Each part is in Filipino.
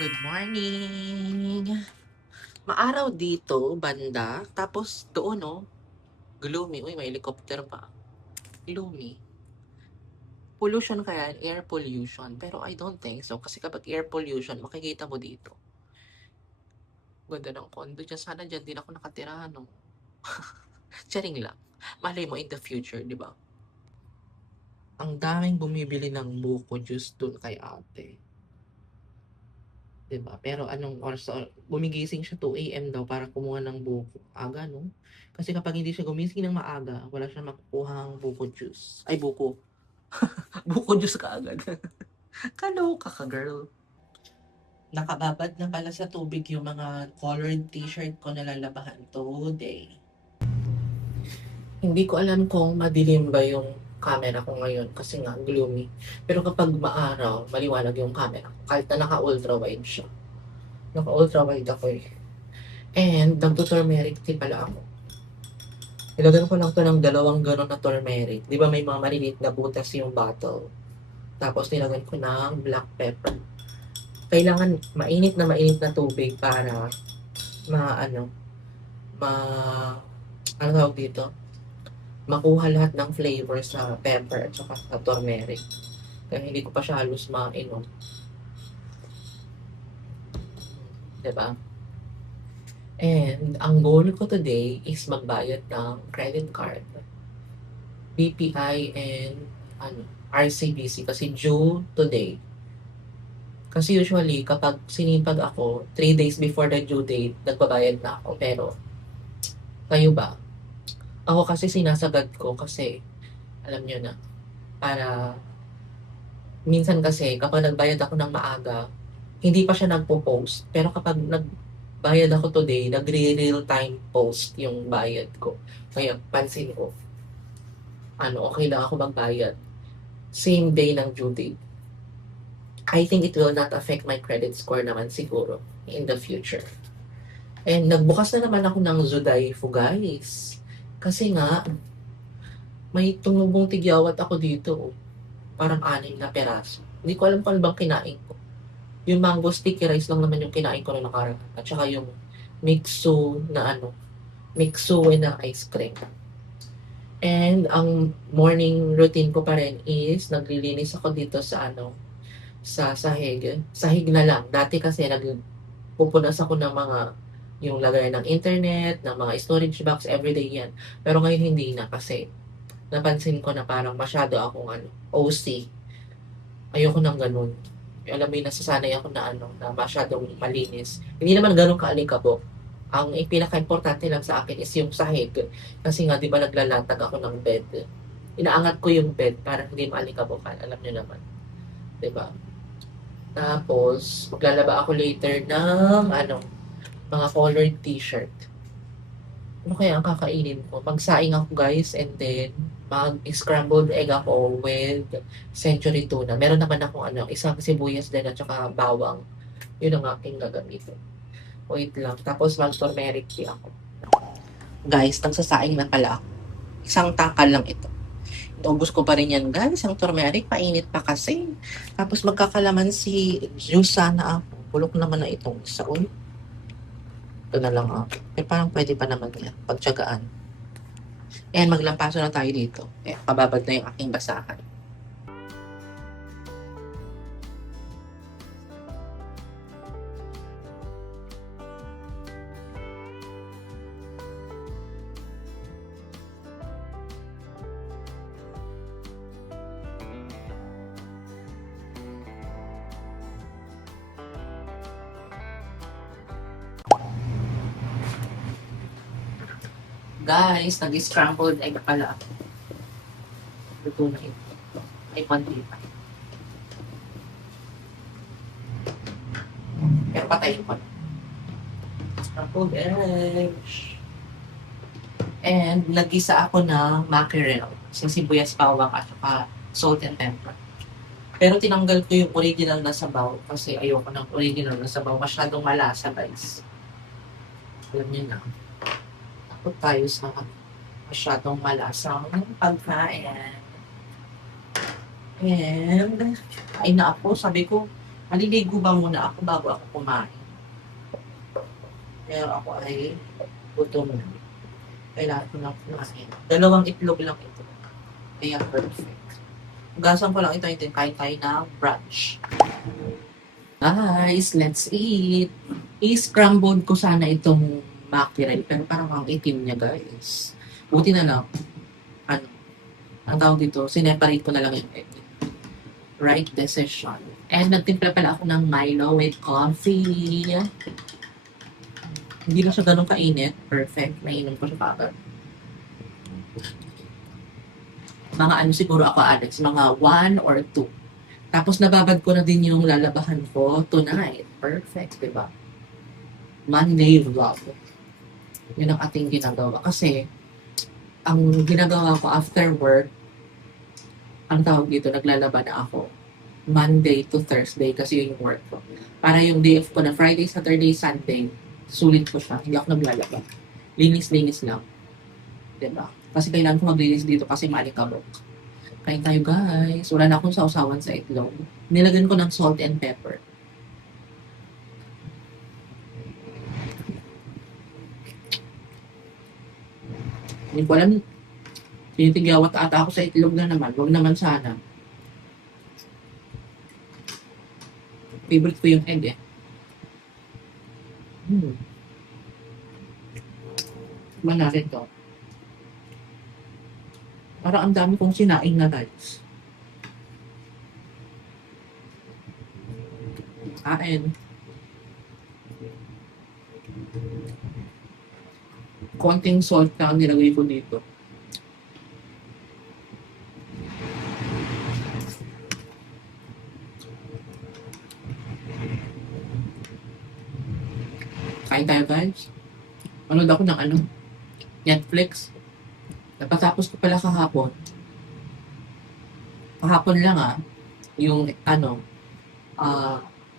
Good morning! Maaraw dito, banda. Tapos doon, no? Gloomy. Uy, may helicopter pa. Gloomy. Pollution kaya, air pollution. Pero I don't think so. Kasi kapag air pollution, makikita mo dito. Ganda ng condo dyan. Sana dyan din ako nakatira, no? Charing lang. Malay mo in the future, di ba? Ang daming bumibili ng buko juice dun kay ate. 'Di ba? Pero anong oras gumigising siya 2 AM daw para kumuha ng buko. Aga 'no? Kasi kapag hindi siya gumising ng maaga, wala siyang makukuhang buko juice. Ay buko, buko juice kaagad. Kaloka ka girl. Nakababad na pala sa tubig yung mga colored t-shirt ko na lalabahan today. Hindi ko alam kung madilim ba yung camera ko ngayon kasi nga gloomy. Pero kapag maaraw, maliwanag yung camera ko. Kahit na naka-ultra wide siya. Naka-ultra wide ako eh. And nagto-turmeric tea pala ako. Ilagyan ko lang 'to ng dalawang galon na turmeric. 'Di ba may mga maliliit na butas yung bottle. Tapos nilagyan ko ng black pepper. Kailangan mainit na tubig para maano, ma ano tawag dito? Makuha lahat ng flavor sa pepper at saka sa turmeric. Kaya hindi ko pa siya halos mainom, 'di ba? And ang goal ko today is magbayad ng credit card, BPI and ano, RCBC kasi due today. Kasi usually kapag sinipag ako 3 days before the due date, nagbabayad na ako. Pero kayo ba? Ako kasi sinasagad ko kasi alam niyo na, para minsan kasi kapag nagbayad ako ng maaga, hindi pa siya nagpo-post. Pero kapag nagbayad ako today, nagre-real time post yung bayad ko. Kaya pansin ko, okay lang ako magbayad. Same day ng due date. I think it will not affect my credit score naman siguro in the future. And nagbukas na naman ako ng Zodaifu, guys. Kasi nga, may tumubong tigyawat ako dito. Oh. Parang 6 na peraso. Hindi ko alam kung ano bang kinain ko. Yung mango sticky rice lang naman yung kinain ko na nakaraan. At saka yung mixu na mixu na ice cream. And ang morning routine ko pa rin is naglilinis ako dito sa sa sahig. Sahig na lang. Dati kasi nagpupunas ako ng mga yung lagay ng internet, ng mga storage box, everyday yan. Pero ngayon hindi na kasi napansin ko na parang masyado akong OC. Ayoko nang ganun. Alam mo yung nasasanay ako na na masyadong malinis. Hindi naman ganun kaalikabok. Ang pinaka-importante lang sa akin is yung sahig. Kasi nga, di ba naglalatag ako ng bed. Inaangat ko yung bed para hindi maalikabukan. Alam niyo naman. Di ba? Tapos, maglalaba ako later ng mga colored t-shirt. Ano kaya ang kakainin ko? Magsaing ako guys and then mag-scrambled egg ako with century tuna. Meron naman akong isang sibuyas din at saka bawang. Yun ang aking gagamitin. Wait lang. Tapos mag-turmeric tea ako. Guys, nagsasaing na pala ako. Isang takal lang ito. Ubus ko pa rin yan guys. Ang turmeric, painit pa kasi. Tapos magkakalamansi juice sana ako. Bulok naman na itong isa. Uy, ito na lang ako. Parang pwede pa naman yan. Pagtsagaan. And maglampaso na tayo dito. Pababad na yung aking basahan. Guys, nag-scrambled egg pala ako. Luto na ito. Ay, konti pa. Pero patayin ko na. Scrambled eggs. And nag-isa ako ng mackerel. Sibuyas, bawang at saka salt and pepper. Pero tinanggal ko yung original na sabaw kasi ayoko ng original na sabaw. Masyadong malasa, guys. Alam niyo na. Takot tayo sa masyadong malasang pagkain. And, kain na ako. Sabi ko, Maliligo ba muna ako bago ako kumain? Pero ako ay gutom na. Kailangan ko na kumain. 2 itlog lang ito. Kaya perfect. Hugasan ko lang ito kain tayo na brunch. Guys, let's eat. I-scrambled ko sana itong mackerel, pero parang ang itim niya, guys. Buti na lang. Ano, ang tawag dito, sineparate ko na lang yung egg. Right decision. And nagtimpla pala ako ng Milo with coffee. Hindi na siya ganun kainit. Perfect. Nainom ko siya kagad. Mga ano siguro ako, Alex, mga 1 or 2. Tapos nababad ko na din yung lalabahan ko tonight. Perfect, diba? Monday vlog. Yun ang ating ginagawa. Kasi, ang ginagawa ko after work, ang tawag dito, naglalaba na ako. Monday to Thursday kasi yun yung work ko. Para yung day off ko na Friday, Saturday, Sunday, sulit ko siya. Hindi ako naglalaba. Linis-linis lang. Diba? Kasi kailangan ko maglinis dito kasi maalikabok. Kain tayo guys. Wala na akong sausawan sa itlog. Nilagyan ko ng salt and pepper. Hindi ko alam. Tinitigawat ata ako sa itlog na naman. Huwag naman sana. Favorite ko yung egg eh. Ba natin to? Parang ang dami kong sinaing na rice. Kain. Konting salt na ang nilagay ko dito. Kain tayo guys. Manood ako ng ano? Netflix. Napatapos ko pala kahapon. Kahapon lang yung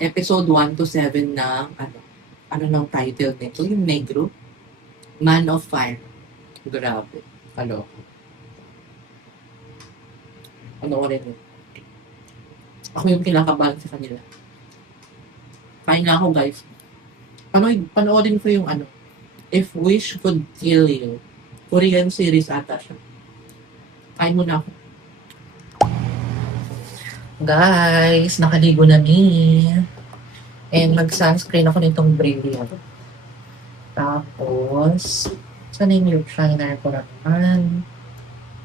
episode 1 to 7 ng ano ng title nito, yung Negro. Man of Fire. Grabe. Ano rin yun. Ako yung kinakabahan sa kanila. Kain na ako guys. Panoorin ko yung If Wish Could Kill You. Korean series ata siya. Kain muna ako. Guys, nakaligo na ni. And mag-sunscreen ako nitong Brilliant. Tapos, saan yung lip shiner ko naman?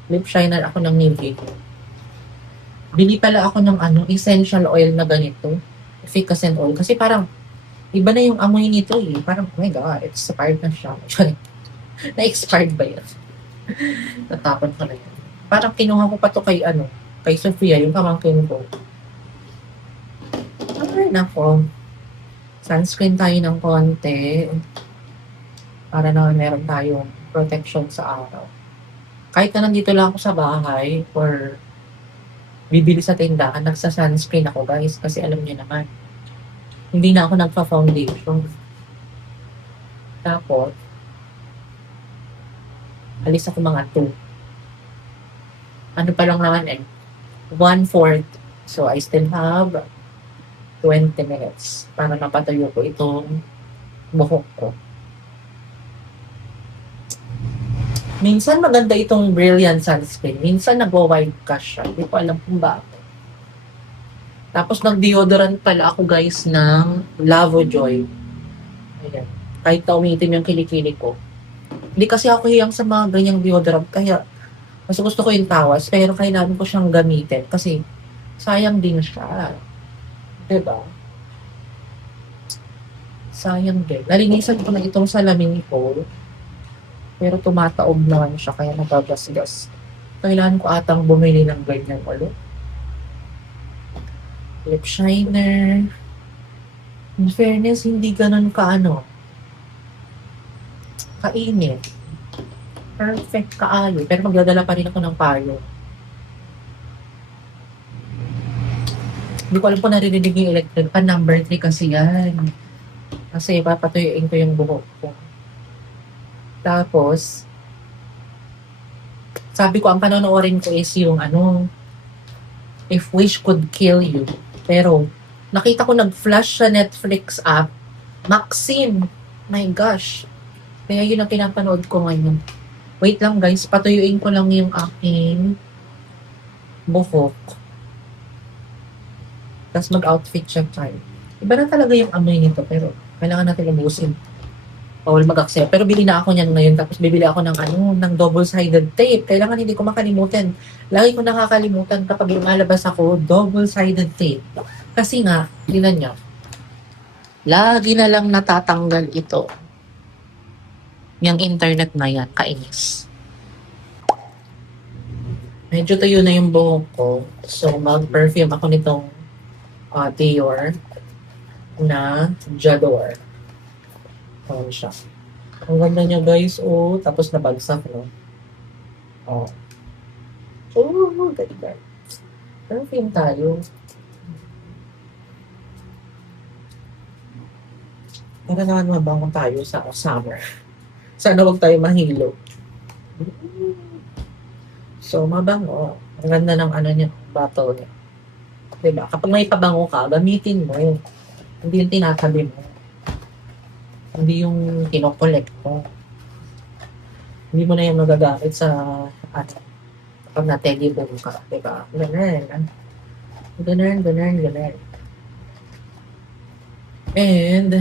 Lip shiner ako ng Nivea. Bili pala ako ng essential oil na ganito. Efficacent oil. Kasi parang, iba na yung amoy nito eh. Parang, oh my God, expired na siya. Na-expired ba yun? Natapon ko na yun. Parang kinuha ko pa to kay Sofia, yung pamangkin ko. Ay, nako. Sunscreen tayo ng konti. Para naman meron tayong protection sa araw. Kahit na nandito lang ako sa bahay or bibili sa tindahan, nagsa-sunscreen ako guys. Kasi alam niyo naman, hindi na ako nagpa-foundation. Tapos, alis ako mga 2. Ano pa lang naman 1/4. So, I still have 20 minutes para mapatayo ko itong buhok ko. Minsan maganda itong Brilliant sunscreen. Minsan nagwa-white cast siya. Hindi ko alam kung bakit. Tapos nag-deodorant pala ako guys ng Lavojoy. Ayan. Kahit na umiitim yung kilikili ko. Hindi kasi ako hiyang sa mga ganyang deodorant. Kaya mas gusto ko yung tawas. Pero kailangan ko siyang gamitin. Kasi sayang din siya. Diba? Sayang din. Nalinisan ko na itong salamin ko. Pero tumataob naman siya, kaya nagagasgas. Kailangan ko atang bumili ng ganyan ulit. Lip shiner. In fairness, hindi ganun kainit. Perfect kaayo. Pero magdadala pa rin ako ng payo. Hindi ko alam kung naririnig yung electric. Number 3 kasi yan. Kasi papatuyuin ko yung buhok ko. Tapos, sabi ko, ang panonoorin ko is yung If Wish Could Kill You. Pero, Nakita ko nag-flash sa Netflix app, Maxine. My gosh. Kaya yun ang pinapanood ko ngayon. Wait lang guys, patuyuin ko lang yung aking buhok. Tapos mag-outfit check tayo. Iba na talaga yung amoy nito, pero kailangan natin ubusin. Bawal mag-accept. Pero bili na ako niyan ngayon. Tapos bibili ako ng double-sided tape. Kailangan hindi ko makalimutan. Lagi ko nakakalimutan kapag lumalabas ako, double-sided tape. Kasi nga, tingnan nyo, lagi na lang natatanggal ito. Yung internet na yan, kainis. Medyo tuyo na yung buhok ko. So, mag-perfume ako nitong Dior na J'adore. Ayan siya. Ang ganda niya guys, oh. Tapos nabagsak, no? Oh. Oh, ganda. Perfume tayo. Para naman mabango tayo sa summer. Sana huwag tayo mahilo. So, mabango. Ang ganda ng ano niya, bottle niya. Diba? Kapag may pabango ka, gamitin mo. Hindi yung tinatabi mo. Hindi yung kinokolekt mo. Hindi mo na yung magagamit sa kapag na-teddy boom ka. Diba? Ganun. Ganun. And,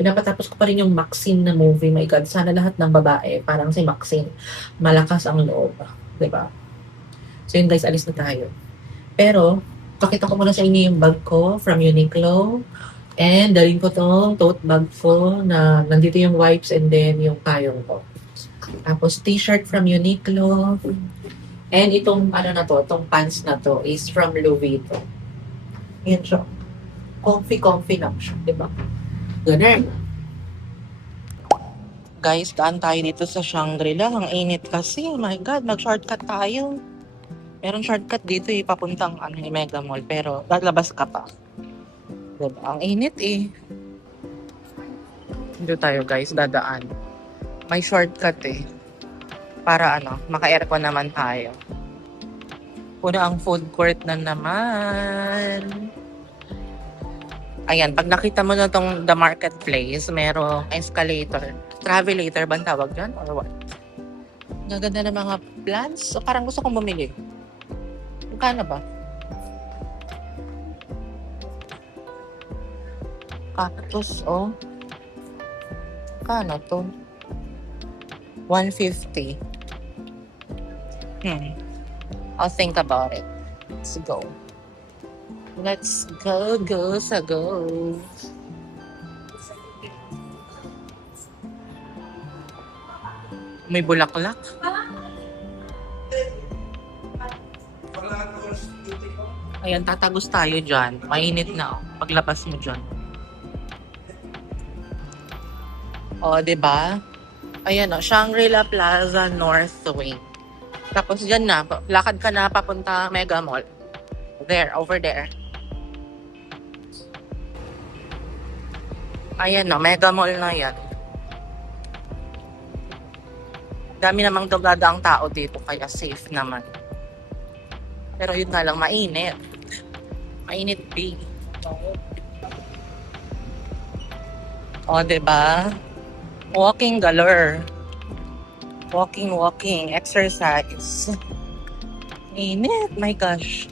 pinapatapos ko pa rin yung Maxine na movie. My God, sana lahat ng babae, parang si Maxine, malakas ang loob. Diba? So yun guys, alis na tayo. Pero, pakita ko muna sa inyo yung bag ko from Uniqlo. And dalhin ko tong tote bag ko na nandito yung wipes and then yung tayong ko. Tapos t-shirt from Uniqlo. And itong ano na to, itong pants na to is from Louis Vuitton. Yan siya. Comfy lang siya, di ba? Ganun. Guys, daan tayo dito sa Shangri-La. Ang init kasi. Oh my God, mag-shortcut tayo. Meron shortcut dito papuntang Mega Mall. Pero lalabas ka pa. Diba? Ang init eh. Dito tayo guys, dadaan. May shortcut eh. Para maka-aircon naman tayo. Puna ang food court na naman. Ayan, pag nakita mo na tong The Marketplace, merong escalator. Travelator ba ang tawag dyan? Or what? Gaganda ng mga plants. So, parang gusto kong bumili. Magkano ba? Cactus, oh. Kano to? 150. I'll think about it. Let's go. Let's go. May bulaklak. Ayan, tatagos tayo dyan. Mainit na, oh. Paglabas mo dyan. O, diba? Ayan, oh, Shangri-La Plaza North Wing. Tapos dyan na, lakad ka na papunta Mega Mall. There, over there. Ayan, no, Mega Mall na yan. Dami namang dugada ang tao dito, kaya safe naman. Pero yun nga lang, mainit. Mainit, big. O, diba? Walking galore. Walking. Exercise. Init. My gosh.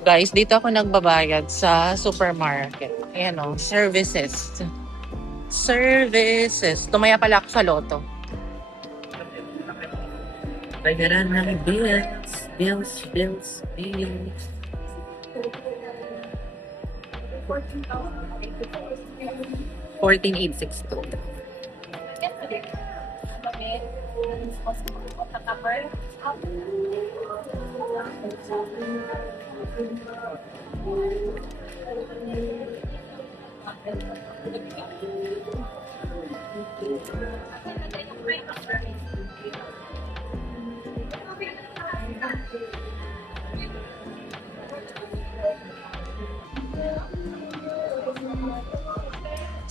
Guys, dito ako nagbabayad sa supermarket. Ayan o. Services. Tumaya pala ako sa loto. Bayaran ng bills. 14,862.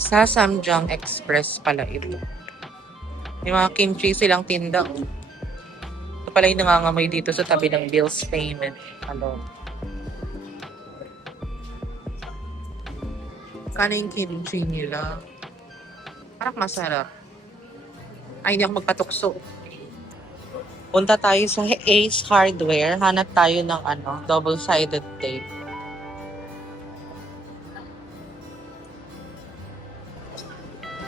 Sa Samjang Express pala ito. May mga kimchi silang tinda. Ito pala yung nangangamoy dito sa tabi ng bills payment. Ano? Kano yung kimchi nila? Parang masarap. Ay, hindi ako magpatukso. Punta tayo sa Ace Hardware. Hanap tayo ng double-sided tape.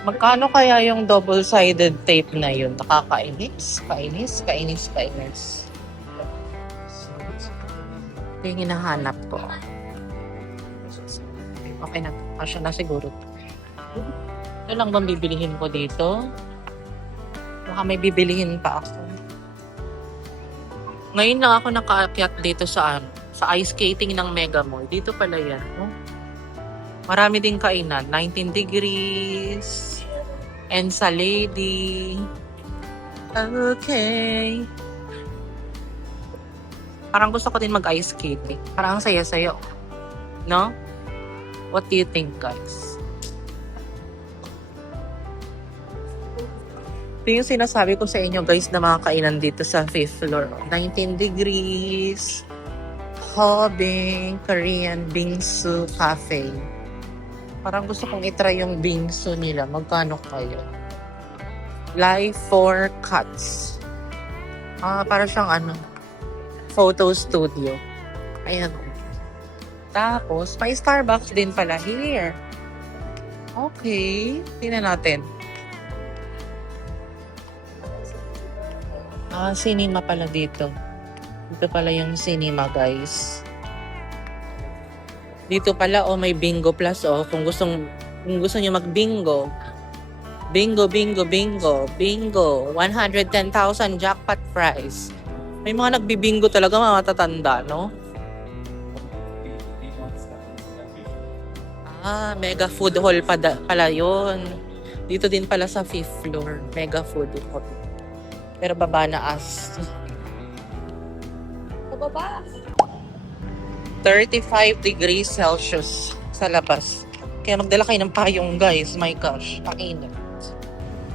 Magkano kaya yung double-sided tape na yun? Nakakainis. Kainis. Ito yung hinahanap ko. Okay na. Kasya na siguro. Ito lang bang bibilihin ko dito? Baka may bibilihin pa ako. Ngayon lang ako nakaakyat dito sa ice skating ng Mega Mall. Dito pala yan. No? Marami din kainan. 19 degrees. And sa lady. Okay. Parang gusto ko din mag-ice skating. Parang ang saya-sayo. No? What do you think, guys? Ito yung sinasabi ko sa inyo, guys, na mga kainan dito sa 5th floor. 19 degrees. Hobby. Korean Bingsu Cafe. Parang gusto kong itry yung bingsu nila. Magkano kayo? Live for Cuts. Para siyang photo studio. Ayan. Tapos, may Starbucks din pala here. Okay. Tingnan natin. Cinema pala dito. Dito pala yung cinema, guys. Dito pala, may bingo plus, kung gusto niyo mag-bingo. Bingo. 110,000 jackpot prize. May mga nagbibingo talaga, mga matatanda, no? Mega food hall pala yun. Dito din pala sa 5th floor. Mega food hall. Pero baba na as. Baba. 35 degrees Celsius sa labas. Kaya magdala kayo ng payong, guys. My gosh, painit.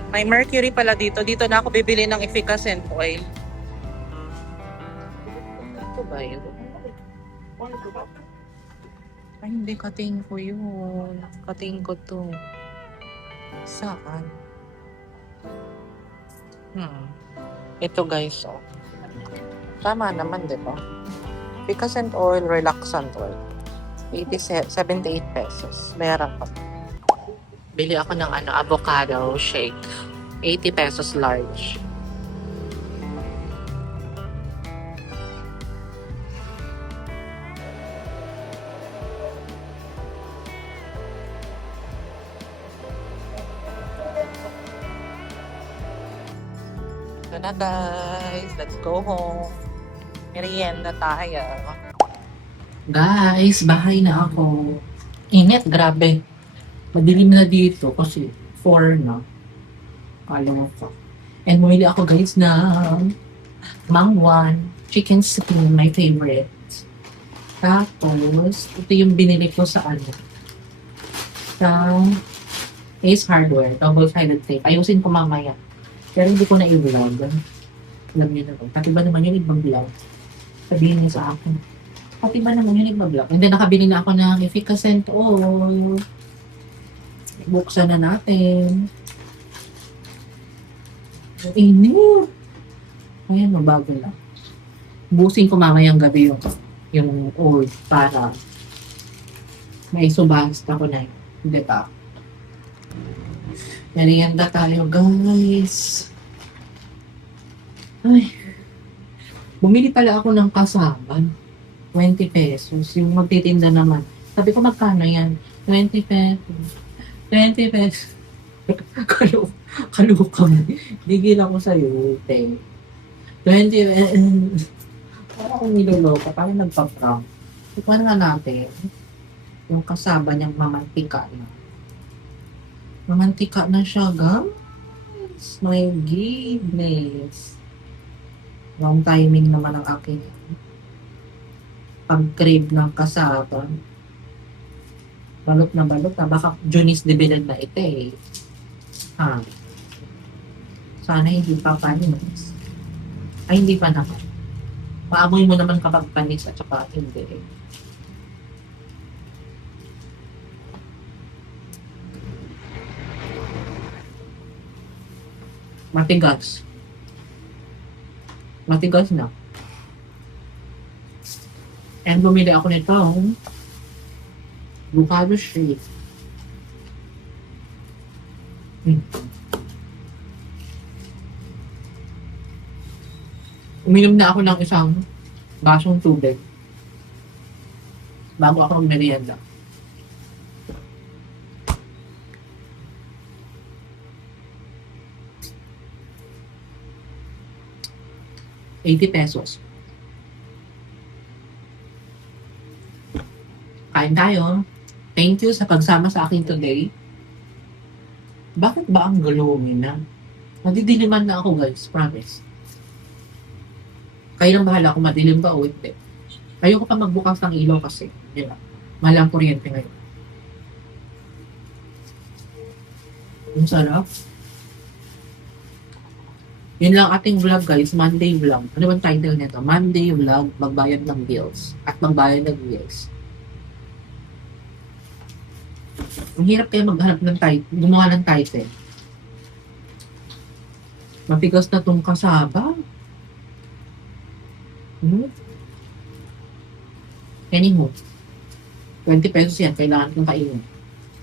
May mercury pala dito. Dito na ako bibili ng efficacent oil. Ito ba yun? Ay, hindi. Kating ko yun. Kating ko to. Saan? Ito, guys, tama naman, di ba? Efficacent oil, relaxant oil. 78 pesos. Meron pa. Bili ako ng avocado shake. 80 pesos large. Ito na, guys. Let's go home. Merienda tayo. Guys, bahay na ako. Init, grabe. Madilim na dito kasi 4 na. Alam ko. And bumili ako, guys, ng mangwan, chicken skin, my favorite. Tapos, ito yung binili ko sa sa Ace Hardware, double-sided tape. Ayusin ko mamaya. Pero hindi ko na i-vlog. Alam niyo na ba? Pati ba naman yung ibang vlog? Sabihin niyo sa akin. Pati ba naman yung ibang vlog? And then nakabili na ako ng efficacent oil. Buksan na natin. Init. Ayan, mabago lang. Busin ko mamayang gabi yung oil para may subasta ko na yun. Hindi ba? Merienda tayo, guys. Ay. Bumili pala ako ng kasaban. 20 pesos. Yung magtitinda naman. Sabi ko, magkano yan? 20 pesos. 20 pesos. Kalukang. Digil ako sa'yo, te. 20 pesos. Parang akong niloloko. Parang nagpa-prank. Ikuan nga natin. Yung kasaba niyang mamantika na. Mamantika na siya, guys. My goodness. Wrong timing naman ang aking pag-crave ng kasaba. Balot na. Baka Junis dividend na ito eh. Sana hindi pa panis. Ay, hindi pa naman. Maamoy mo naman kapag panis at saka hindi. Matigas. Matigas na. And bumili ako nito. Avocado shake. Uminom na ako ng isang basong tubig bago ako mag-merienda. ₱80. Kain tayo. Thank you sa pagsama sa akin today. Bakit ba ang gloomy na? Madidiliman na ako guys, promise. Kayo lang bahala kung madilim ba o hindi. Ayoko pa magbukas ng ilaw kasi, di ba? Mahal ang kuryente ngayon. Ang sarap. Yun lang ating vlog guys, Monday vlog. Ano bang title nito? Monday vlog, magbayad ng bills. At magbayad ng bills. Ang hirap kayo maghanap ng title, gumawa ng title. Matigas na tong kasaba. Anywho, ₱20 yan, kailangan kong kainin.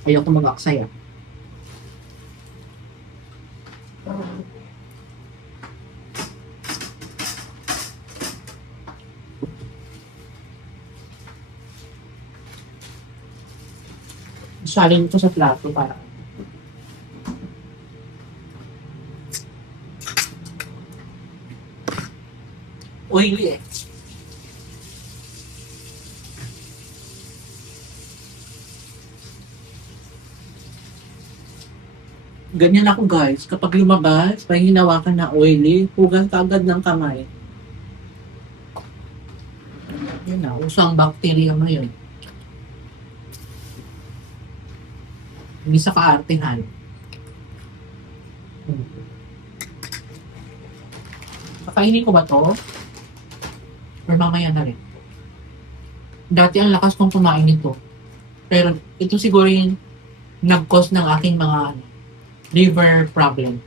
Ayoko mag-aksaya. Salin ito sa plato para oily eh. Ganyan ako guys, kapag lumabas, pag hinawakan na oily, hugas ka agad ng kamay. Yun na, usang bacteria ngayon. Hindi sa kaartehan. Kakainin ko ba to? Or mamaya na rin? Dati ang lakas kong kumain nito. Pero ito siguro yung nag-cause ng aking mga liver problem.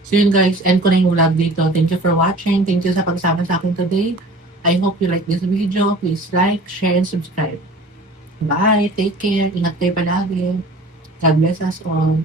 So yun guys, end ko na yung vlog dito. Thank you for watching. Thank you sa pagsama sa akin today. I hope you like this video. Please like, share, and subscribe. Bye! Take care! Ingat kayo palagi. God bless us all.